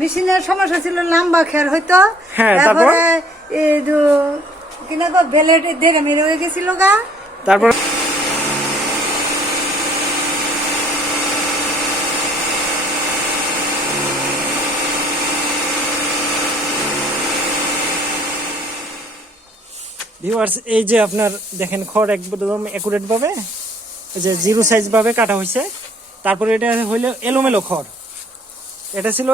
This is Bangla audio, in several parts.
মেশিনের সমস্যা ছিল, লম্বা খের হইতো। হ্যাঁ, তারপরে এই কিনা গো বেলেট দেড়ে মেরে হয়ে গেছিল গা। তারপর ভিউয়ার্স, এই যে আপনার দেখেন খড় একদম অ্যাকুরেট ভাবে এই যে জিরো সাইজ ভাবে কাটা হয়েছে। তারপরে এটা হইলো এলোমেলো খড়। এটা ছিল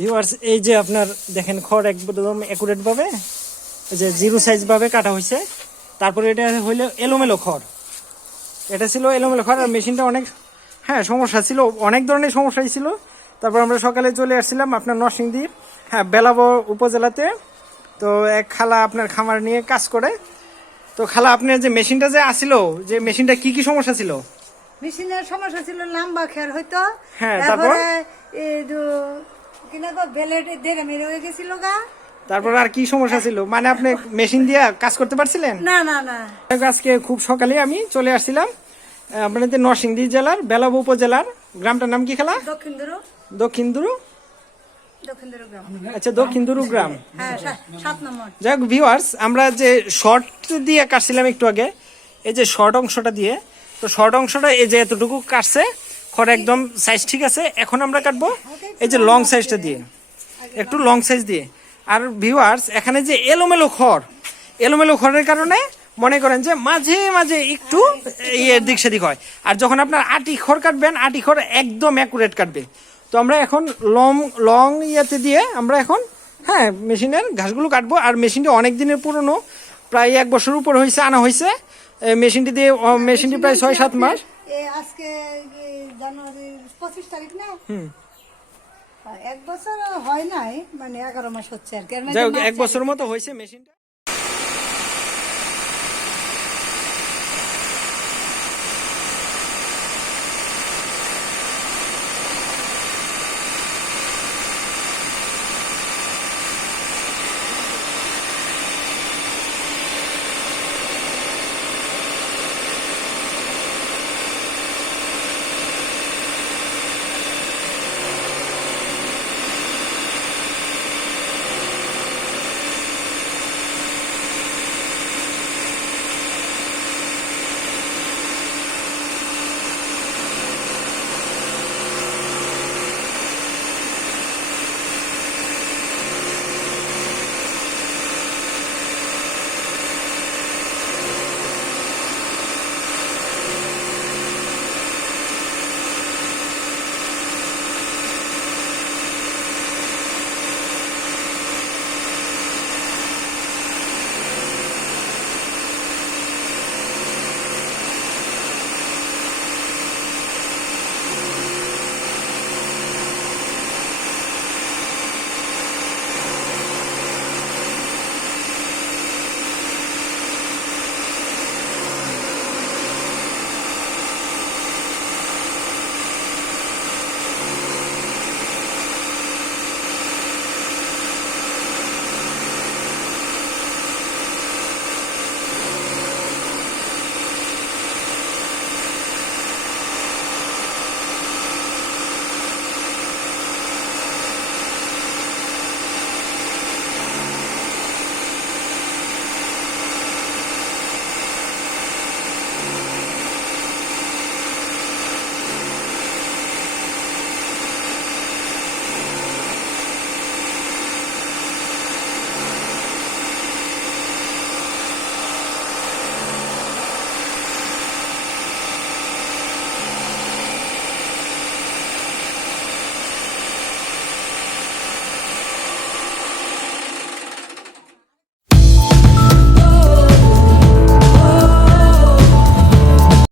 ভিউয়ার্স, এই যে আপনার দেখেন খড় একদম অ্যাকুরেট ভাবে এই যে জিরো সাইজ ভাবে কাটা হয়েছে। তারপরে এটা হইলো এলোমেলো খড়। এটা ছিল এলোমেলো খড়। আর মেশিনটা অনেক সমস্যা ছিল, অনেক ধরনের সমস্যাই ছিল। তারপর আমরা সকালে চলে আসছিলাম আপনার নরসিংদীর বেলাবো উপজেলাতে। তো এক খালা আপনার খামার নিয়ে কাজ করে। তো খালা, আপনার যে মেশিনটা যে আসিল, যে মেশিনটা কি কি সমস্যা ছিল? মেশিনের সমস্যা ছিল, লম্বা খের হইতো। হ্যাঁ, তারপরে এই কিনা গো বেলেট দেড়ে মেরে হয়ে গেছিল গা। তারপর আর কি সমস্যা ছিল? মানে আপনি মেশিন দিয়ে কাজ করতে পারছিলেন না না না। আজকে খুব সকালে আমি চলে আসছিলাম আপনাদের নরসিংদী জেলার বেলাবো উপজেলার। গ্রামটার নাম কি খালা? দক্ষিণদুরু। আচ্ছা, দক্ষিণদুরু গ্রাম। হ্যাঁ, 7 নম্বর। যাই হোক ভিউয়ার্স, আমরা যে শর্ট দিয়ে কাটছিলাম একটু আগে, এই যে শর্ট অংশটা দিয়ে, তো শর্ট অংশটা এই যে এতটুকু কাটছে খড়, একদম সাইজ ঠিক আছে। এখন আমরা কাটবো এই যে লং সাইজটা দিয়ে, একটু লং সাইজ দিয়ে। আর ভিউয়ার্স, এখানে যে এলোমেলো খড়ের কারণে মনে করেন যে মাঝে মাঝে একটু এর দিক সেদিক হয়। আর যখন আপনার আটি খড় কাটবেন, আটি খড় একদম অ্যাকুরেট কাটবে। তো আমরা এখন লং ইয়েতে দিয়ে আমরা এখন মেশিনের ঘাসগুলো কাটবো। আর মেশিনটি অনেক দিনের পুরনো, প্রায় 1 বছর উপর হয়েছে আনা হয়েছে। মেশিনটি দিয়ে মেশিনটি প্রায় 6-7 মাস। আজকে জানুয়ারি 25 তারিখ না? 1 বছর হয় নাই, মানে 11 মাস হচ্ছে আর কি। 1 বছর মতো হয়েছে মেশিনটা।